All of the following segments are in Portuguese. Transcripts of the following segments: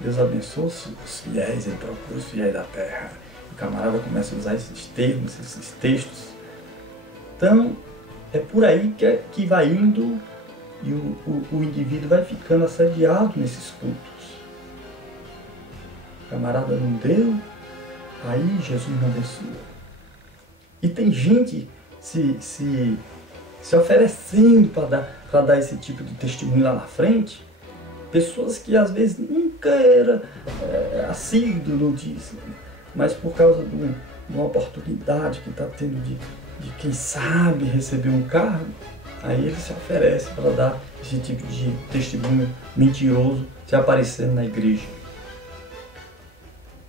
Deus abençoa os fiéis, Ele procura os fiéis da terra. O camarada começa a usar esses termos, esses textos. Então, é por aí que vai indo e o indivíduo vai ficando assediado nesses cultos. O camarada não deu, aí Jesus não abençoa. E tem gente se oferecendo para dar esse tipo de testemunho lá na frente. Pessoas que às vezes nunca era assíduo no dízimo, mas por causa de uma oportunidade que está tendo de quem sabe receber um cargo, aí ele se oferece para dar esse tipo de testemunho mentiroso se aparecendo na igreja.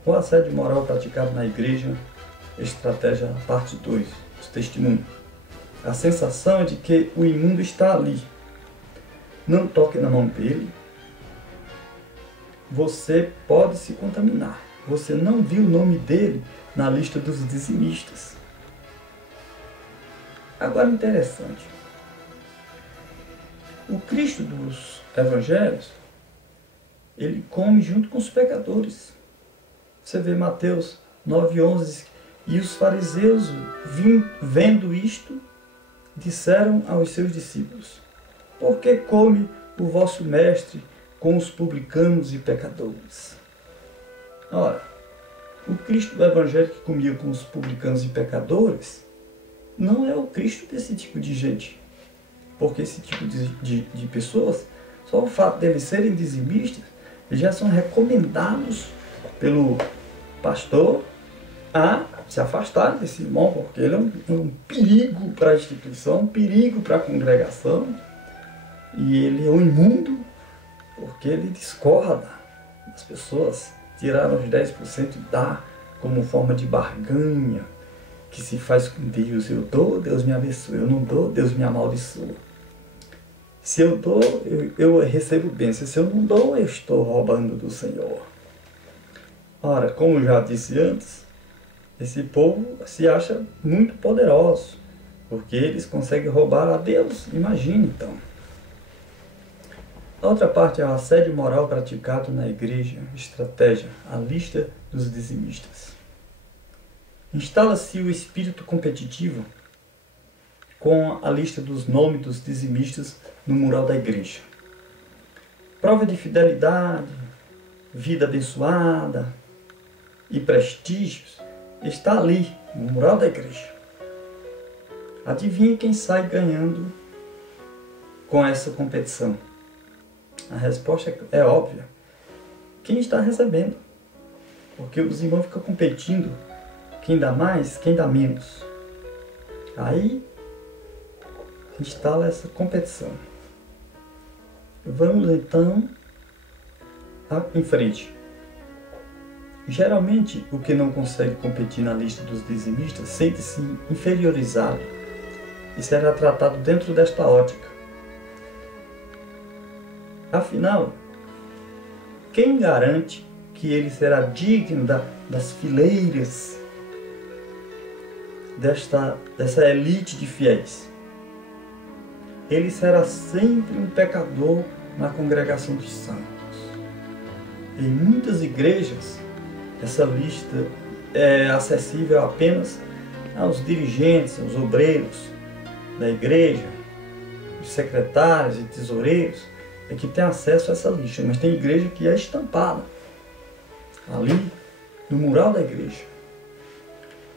O assédio moral praticado na igreja, estratégia parte 2, os testemunhos. A sensação é de que o imundo está ali. Não toque na mão dele. Você pode se contaminar. Você não viu o nome dele na lista dos dizimistas. Agora, interessante. O Cristo dos Evangelhos, ele come junto com os pecadores. Você vê Mateus 9:11, e os fariseus, vendo isto, disseram aos seus discípulos: por que come o vosso mestre com os publicanos e pecadores? Ora, o Cristo do Evangelho que comia com os publicanos e pecadores não é o Cristo desse tipo de gente. Porque esse tipo de pessoas, só o fato deles serem dizimistas, eles já são recomendados pelo pastor a se afastar desse irmão, porque ele é um perigo para a instituição, um perigo para a congregação, e ele é um imundo, porque ele discorda das pessoas. Tiraram os 10% e dá como forma de barganha que se faz com Deus. Eu dou, Deus me abençoa. Eu não dou, Deus me amaldiçoa. Se eu dou, eu recebo bênção. Se eu não dou, eu estou roubando do Senhor. Ora, como eu já disse antes, esse povo se acha muito poderoso, porque eles conseguem roubar a Deus. Imagine então. A outra parte é o assédio moral praticado na igreja, estratégia, a lista dos dizimistas. Instala-se o espírito competitivo com a lista dos nomes dos dizimistas no mural da igreja. Prova de fidelidade, vida abençoada e prestígios está ali, no mural da igreja. Adivinhe quem sai ganhando com essa competição? A resposta é óbvia. Quem está recebendo? Porque os irmãos ficam competindo. Quem dá mais, quem dá menos. Aí instala essa competição. Vamos então em frente. Geralmente, o que não consegue competir na lista dos dizimistas sente-se inferiorizado e será tratado dentro desta ótica. Afinal, quem garante que ele será digno das fileiras dessa elite de fiéis? Ele será sempre um pecador na congregação dos santos. Em muitas igrejas, essa lista é acessível apenas aos dirigentes, aos obreiros da igreja, os secretários e tesoureiros, é que tem acesso a essa lista, mas tem igreja que é estampada ali no mural da igreja.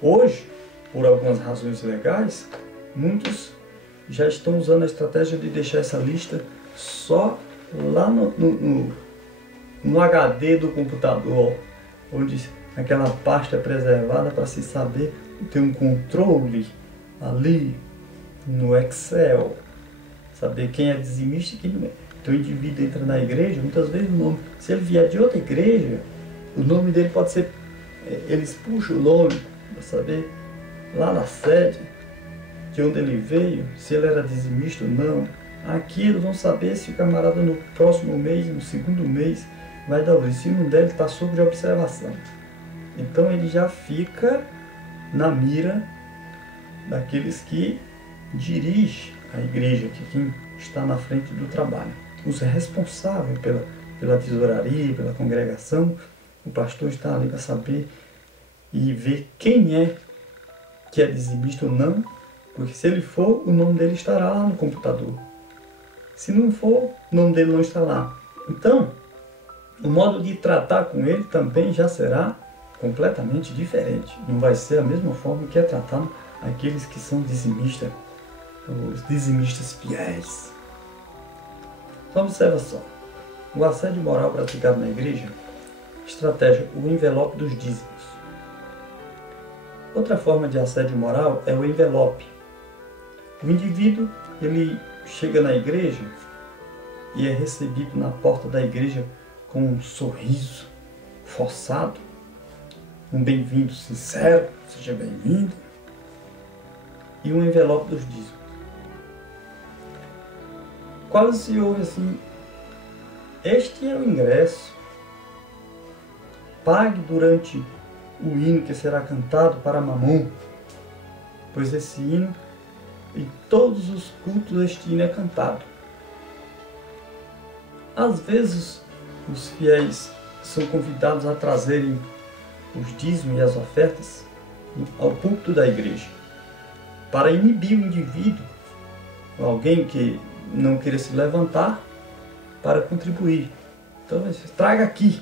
Hoje, por algumas razões legais, muitos já estão usando a estratégia de deixar essa lista só lá no HD do computador, onde aquela pasta é preservada para se saber ter um controle ali no Excel, saber quem é dizimista e quem não é. Então o indivíduo entra na igreja, muitas vezes o nome, se ele vier de outra igreja, o nome dele pode ser, eles puxam o nome para saber lá na sede de onde ele veio, se ele era dizimista ou não. Aqui eles vão saber se o camarada no próximo mês, no segundo mês, vai dar o ensino dele, está sob observação. Então ele já fica na mira daqueles que dirigem a igreja, que quem está na frente do trabalho, os responsáveis pela tesouraria, pela congregação. O pastor está ali para saber e ver quem é que é dizimista ou não, porque se ele for, o nome dele estará lá no computador. Se não for, o nome dele não está lá. Então, o modo de tratar com ele também já será completamente diferente. Não vai ser a mesma forma que é tratado aqueles que são dizimistas, os dizimistas fiéis. Então observa só, o assédio moral praticado na igreja, estratégia, o envelope dos dízimos. Outra forma de assédio moral é o envelope. O indivíduo, ele chega na igreja e é recebido na porta da igreja com um sorriso forçado, um bem-vindo sincero, seja bem-vindo, e um envelope dos dízimos. Quase se ouve assim: este é o ingresso, pague durante o hino que será cantado para Mamon, pois esse hino, em todos os cultos, este hino é cantado. Às vezes, os fiéis são convidados a trazerem os dízimos e as ofertas ao púlpito da igreja, para inibir o indivíduo, alguém que não queira se levantar, para contribuir. Então, traga aqui.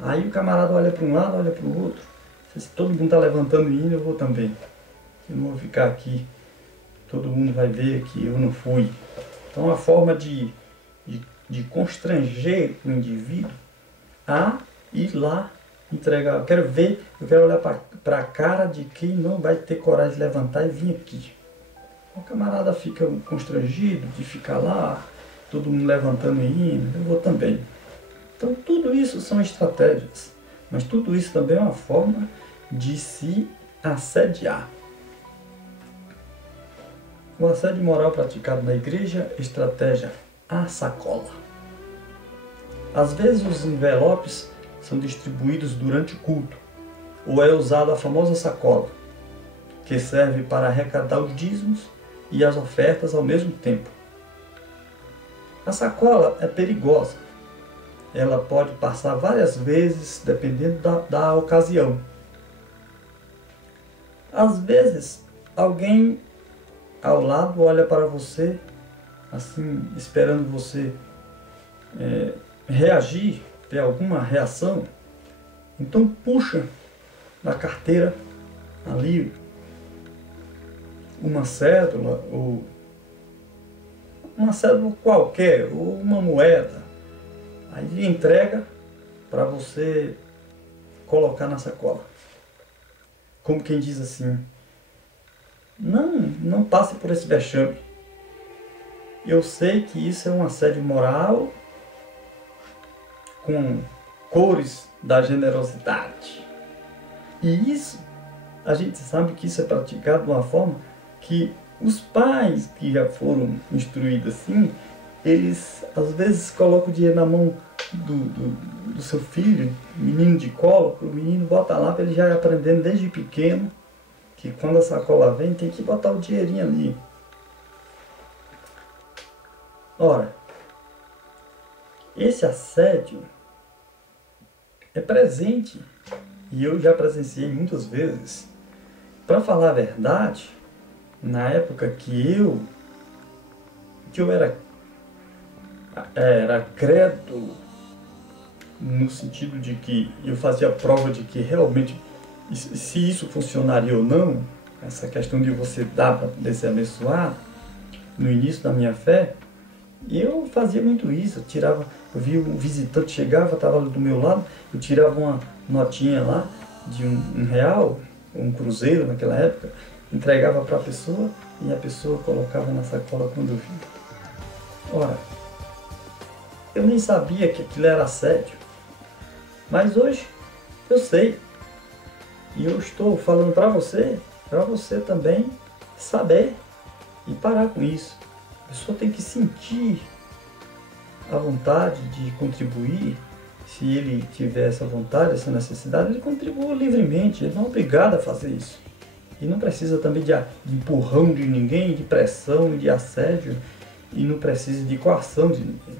Aí o camarada olha para um lado, olha para o outro. Se todo mundo está levantando e indo, eu vou também. Eu não vou ficar aqui. Todo mundo vai ver que eu não fui. Então, a forma de constranger o indivíduo a ir lá entregar. Eu quero olhar para a cara de quem não vai ter coragem de levantar e vir aqui. O camarada fica constrangido de ficar lá, todo mundo levantando e indo, eu vou também. Então tudo isso são estratégias, mas tudo isso também é uma forma de se assediar. O assédio moral praticado na igreja, estratégia, a sacola. Às vezes os envelopes são distribuídos durante o culto, ou é usada a famosa sacola, que serve para arrecadar os dízimos e as ofertas ao mesmo tempo. A sacola é perigosa. Ela pode passar várias vezes, dependendo da ocasião. Às vezes, alguém ao lado olha para você, assim, esperando você reagir, ter alguma reação. Então puxa da carteira ali uma cédula, ou uma cédula qualquer, ou uma moeda. Aí ele entrega para você colocar na sacola. Como quem diz assim: não passe por esse vexame. Eu sei que isso é um assédio moral com cores da generosidade. E isso, a gente sabe que isso é praticado de uma forma que os pais que já foram instruídos assim, eles às vezes colocam o dinheiro na mão do seu filho, menino de colo, para o menino botar lá, para ele já ir aprendendo desde pequeno, que quando a sacola vem, tem que botar o dinheirinho ali. Ora, esse assédio é presente, e eu já presenciei muitas vezes. Para falar a verdade, na época que eu era crédulo, no sentido de que eu fazia prova de que realmente, se isso funcionaria ou não, essa questão de você dar para poder ser abençoado, no início da minha fé, eu fazia muito isso. Eu via um visitante chegava, estava do meu lado, eu tirava uma notinha lá de um real, um cruzeiro naquela época, entregava para a pessoa e a pessoa colocava na sacola quando eu via. Ora, eu nem sabia que aquilo era assédio, mas hoje eu sei. E eu estou falando para você também saber e parar com isso. A pessoa tem que sentir a vontade de contribuir. Se ele tiver essa vontade, essa necessidade, ele contribua livremente. Ele não é obrigado a fazer isso. E não precisa também de empurrão de ninguém, de pressão, de assédio. E não precisa de coação de ninguém.